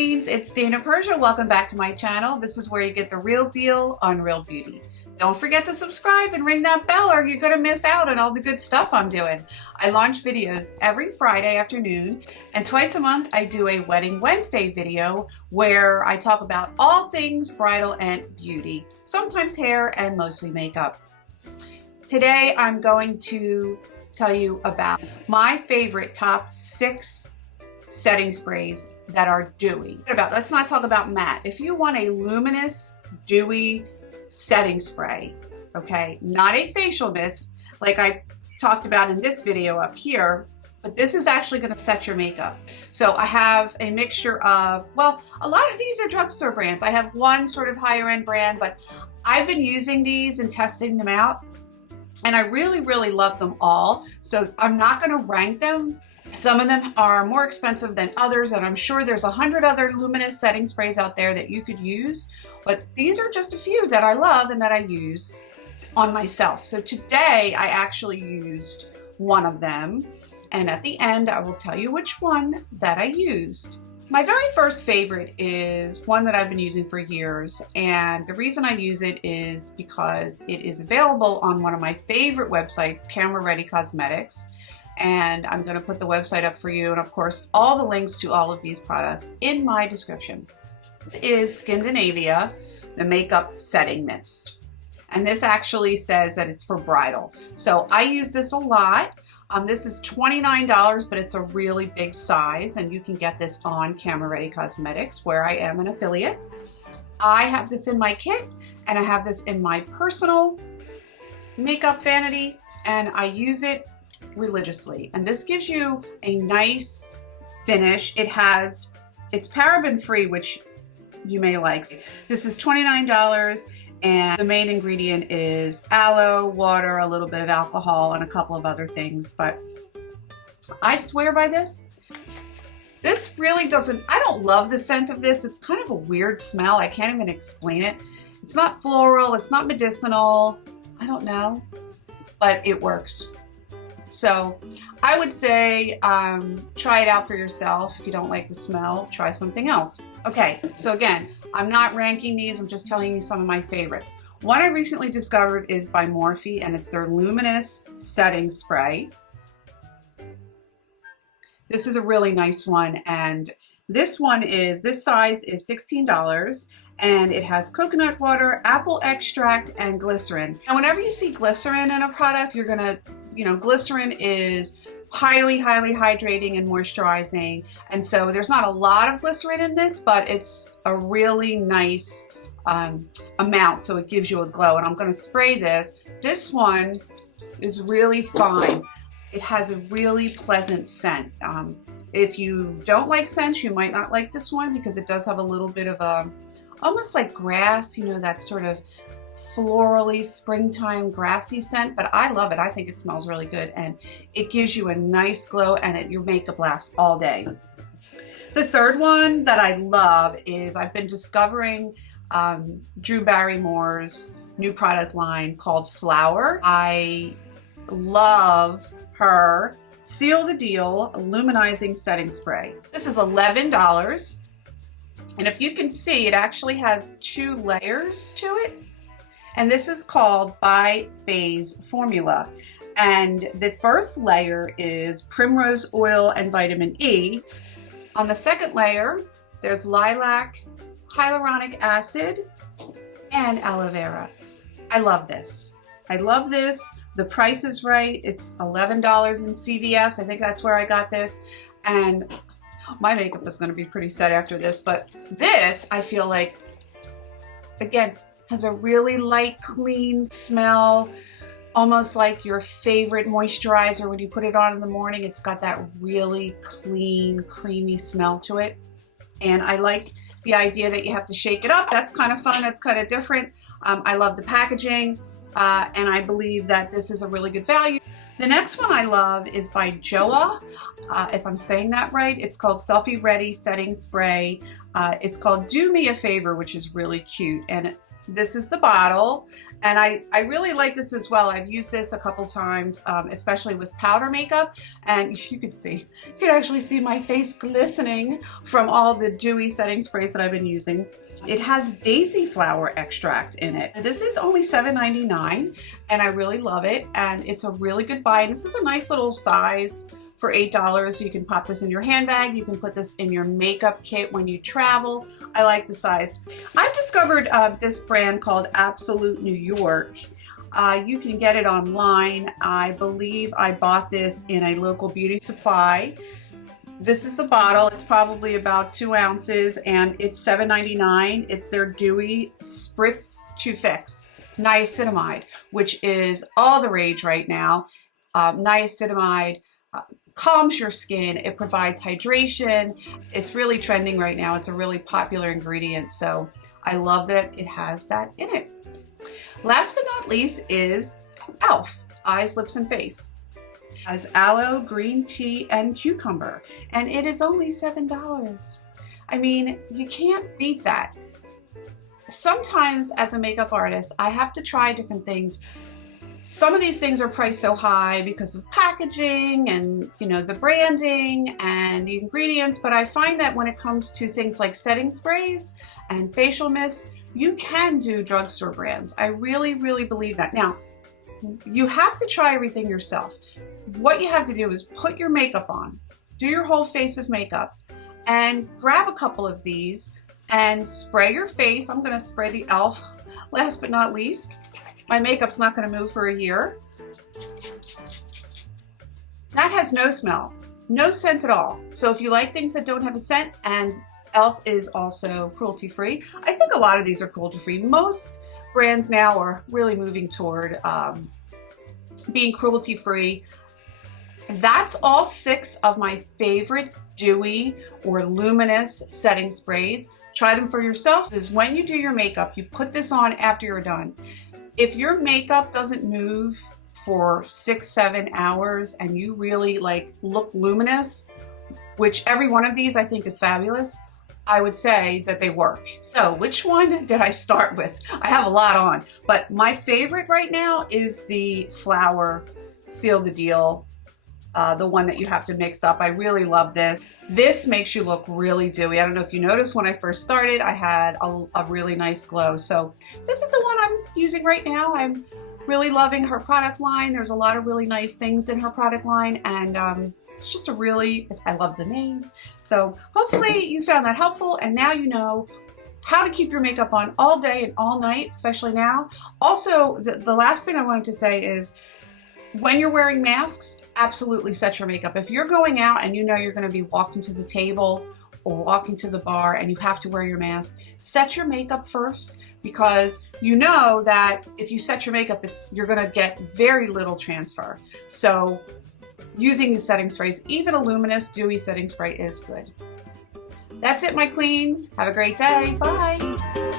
Queens, it's Dana Persia. Welcome back to my channel. This is where you get the real deal on real beauty. Don't forget to subscribe and ring that bell or you're gonna miss out on all the good stuff I'm doing. I launch videos every Friday afternoon, and twice a month I do a Wedding Wednesday video where I talk about all things bridal and beauty, sometimes hair and mostly makeup. Today I'm going to tell you about my favorite top 6 setting sprays that are dewy. Let's not talk about matte. If you want a luminous, dewy setting spray, okay, not a facial mist like I talked about in this video up here, but this is actually going to set your makeup. So I have a mixture of, well, a lot of these are drugstore brands. I have one sort of higher end brand, but I've been using these and testing them out, and I really love them all. So I'm not going to rank them. Some of them are more expensive than others, and I'm sure there's 100 other luminous setting sprays out there that you could use, but these are just a few that I love and that I use on myself. So today I actually used one of them, and at the end I will tell you which one that I used. My very first favorite is one that I've been using for years, and the reason I use it is because it is available on one of my favorite websites, Camera Ready Cosmetics. And I'm going to put the website up for you, and of course all the links to all of these products in my description. This is Skindinavia, the Makeup Setting Mist. And this actually says that it's for bridal. So I use this a lot. This is $29, but it's a really big size, and you can get this on Camera Ready Cosmetics, where I am an affiliate. I have this in my kit, and I have this in my personal makeup vanity, and I use it religiously, and this gives you a nice finish. It's paraben free, which you may like. This is $29, and the main ingredient is aloe, water, a little bit of alcohol, and a couple of other things, but I swear by this. This really doesn't, I don't love the scent of this. It's kind of a weird smell. I can't even explain it. It's not floral, it's not medicinal, I don't know, but it works. So I would say try it out for yourself. If you don't like the smell, try something else. Okay, so again, I'm not ranking these, I'm just telling you some of my favorites. One I recently discovered is by Morphe, and it's their Luminous Setting Spray. This is a really nice one, and this size is $16, and it has coconut water, apple extract, and glycerin. Now whenever you see glycerin in a product, you're gonna, glycerin is highly hydrating and moisturizing, and so there's not a lot of glycerin in this, but it's a really nice amount, so it gives you a glow. And I'm going to spray this. This one is really fine. It has a really pleasant scent. If you don't like scents, you might not like this one, because it does have a little bit of a, almost like grass, that sort of florally springtime grassy scent, but I love it. I think it smells really good, and it gives you a nice glow, and your makeup lasts all day. The third one that I love is, I've been discovering Drew Barrymore's new product line called Flower. I love her Seal the Deal Luminizing Setting Spray. This is $11, and if you can see, it actually has 2 layers to it. And this is called Bi-Phase Formula. And the first layer is primrose oil and vitamin E. On the second layer, there's lilac, hyaluronic acid, and aloe vera. I love this. I love this. The price is right. It's $11 in CVS. I think that's where I got this. And my makeup is going to be pretty set after this. But this, I feel like, again, has a really light, clean smell, almost like your favorite moisturizer when you put it on in the morning. It's got that really clean, creamy smell to it. And I like the idea that you have to shake it up. That's kind of fun. That's kind of different. I love the packaging, and I believe that this is a really good value. The next one I love is by Joah, if I'm saying that right. It's called Selfie Ready Setting Spray. It's called Do Me a Favor, which is really cute. And This is the bottle, and I really like this as well. I've used this a couple times, especially with powder makeup, and you can actually see my face glistening from all the dewy setting sprays that I've been using. It has daisy flower extract in it. This is only $7.99, and I really love it, and it's a really good buy. And this is a nice little size. For $8, you can pop this in your handbag. You can put this in your makeup kit when you travel. I like the size. I've discovered this brand called Absolute New York. You can get it online. I believe I bought this in a local beauty supply. This is the bottle. It's probably about 2 ounces, and it's $7.99. It's their Dewy Spritz to Fix niacinamide, which is all the rage right now. Niacinamide calms your skin, it provides hydration. It's really trending right now. It's a really popular ingredient, so I love that it has that in it. Last but not least is e.l.f. Eyes, Lips, and Face. It has aloe, green tea, and cucumber, and it is only $7. I mean, you can't beat that. Sometimes as a makeup artist, I have to try different things. Some of these things are priced so high because of packaging and, you know, the branding and the ingredients, but I find that when it comes to things like setting sprays and facial mists, you can do drugstore brands. I really, really believe that. Now, you have to try everything yourself. What you have to do is put your makeup on, do your whole face of makeup, and grab a couple of these and spray your face. I'm gonna spray the e.l.f. last but not least. My makeup's not going to move for a year. That has no smell, no scent at all. So if you like things that don't have a scent, and e.l.f. is also cruelty-free. I think a lot of these are cruelty-free. Most brands now are really moving toward being cruelty-free. That's all 6 of my favorite dewy or luminous setting sprays. Try them for yourself. This is when you do your makeup, you put this on after you're done. If your makeup doesn't move for 6-7 hours and you really look luminous, which every one of these I think is fabulous, I would say that they work. So which one did I start with? I have a lot on, but my favorite right now is the Flower Seal the Deal, the one that you have to mix up. I really love this. This makes you look really dewy. I don't know if you noticed when I first started, I had a really nice glow. So this is the one I'm using right now. I'm really loving her product line. There's a lot of really nice things in her product line, and it's just I love the name. So hopefully you found that helpful, and now you know how to keep your makeup on all day and all night, especially now. Also, the last thing I wanted to say is, when you're wearing masks, absolutely set your makeup. If you're going out and you know you're going to be walking to the table or walking to the bar and you have to wear your mask, set your makeup first, because you know that if you set your makeup, you're going to get very little transfer. So using the setting sprays, even a luminous dewy setting spray is good. That's it, my queens. Have a great day. Bye.